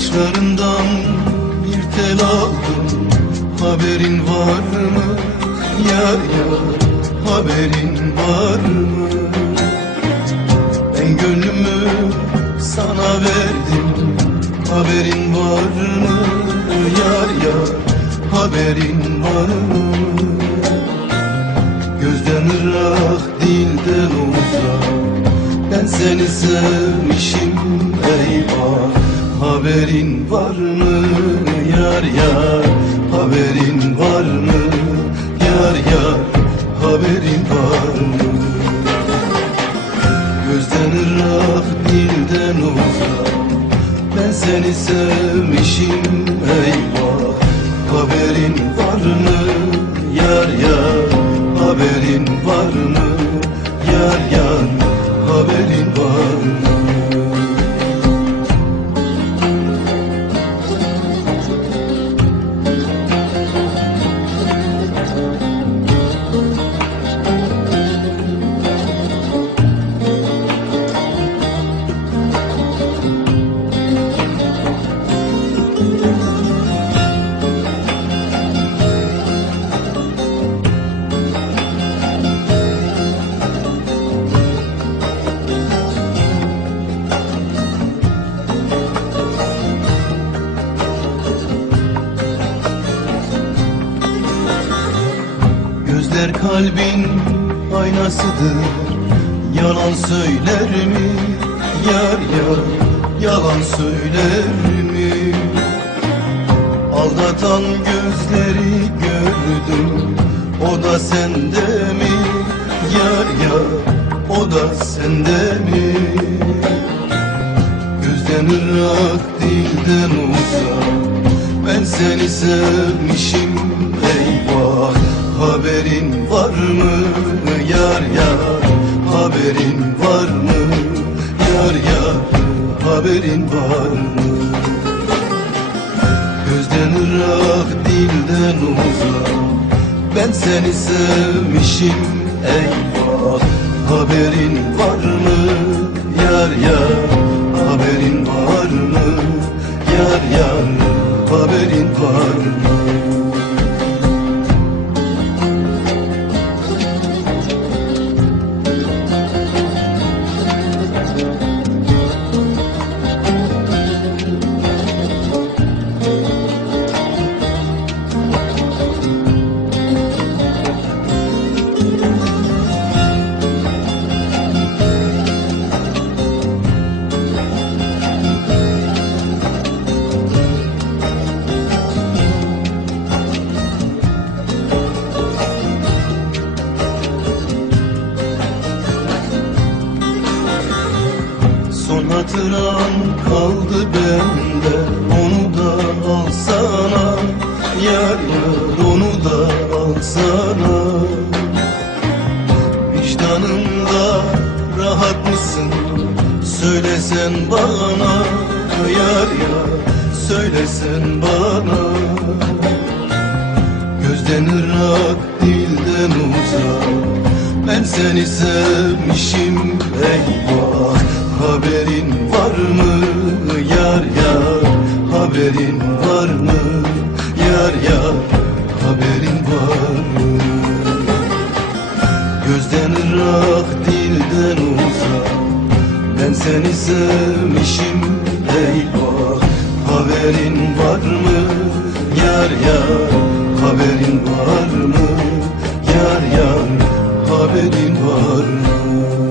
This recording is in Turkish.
Saçlarından bir tel aldım Haberin var mı? Yar yar haberin var mı? Ben gönlümü sana verdim Haberin var mı? Yar yar haberin var mı? Gözden ırak dilden uzak Ben seni sevmişim eyvah Haberin var mı? Yar yar Haberin var mı? Yar yar Haberin var mı? Gözden ırak dilden uzak. Ben seni sevmişim eyvah. Haberin var mı? Yar yar Haberin var mı Gözler kalbin aynasıdır Yalan söyler mi? Yar yar yalan söyler mi? Aldatan gözleri gördüm O da sende mi? Yar yar o da sende mi? Gözden ırak dilden uzak Ben seni sevmişim Haberin var mı? Gözden ırak dilden uzak. Ben seni sevmişim eyvah. Haberin var mı? Yar yar Haberin var mı? Yar yar Haberin var mı hatıran kaldı bende Onu da alsana Yar yar onu da alsana Vicdanında rahat mısın? Söylesen bana. Yar yar söylesen bana. Gözden ırak dilden uzak. Ben seni sevmişim eyvah haberin var mı? Yar yar haberin var mı? Yar yar haberin var mı? Gözden ırak dilden uzak. Ben seni sevmişim eyvah. Haberin var mı? Yar yar haberin var mı? Yar yar haberin var mı?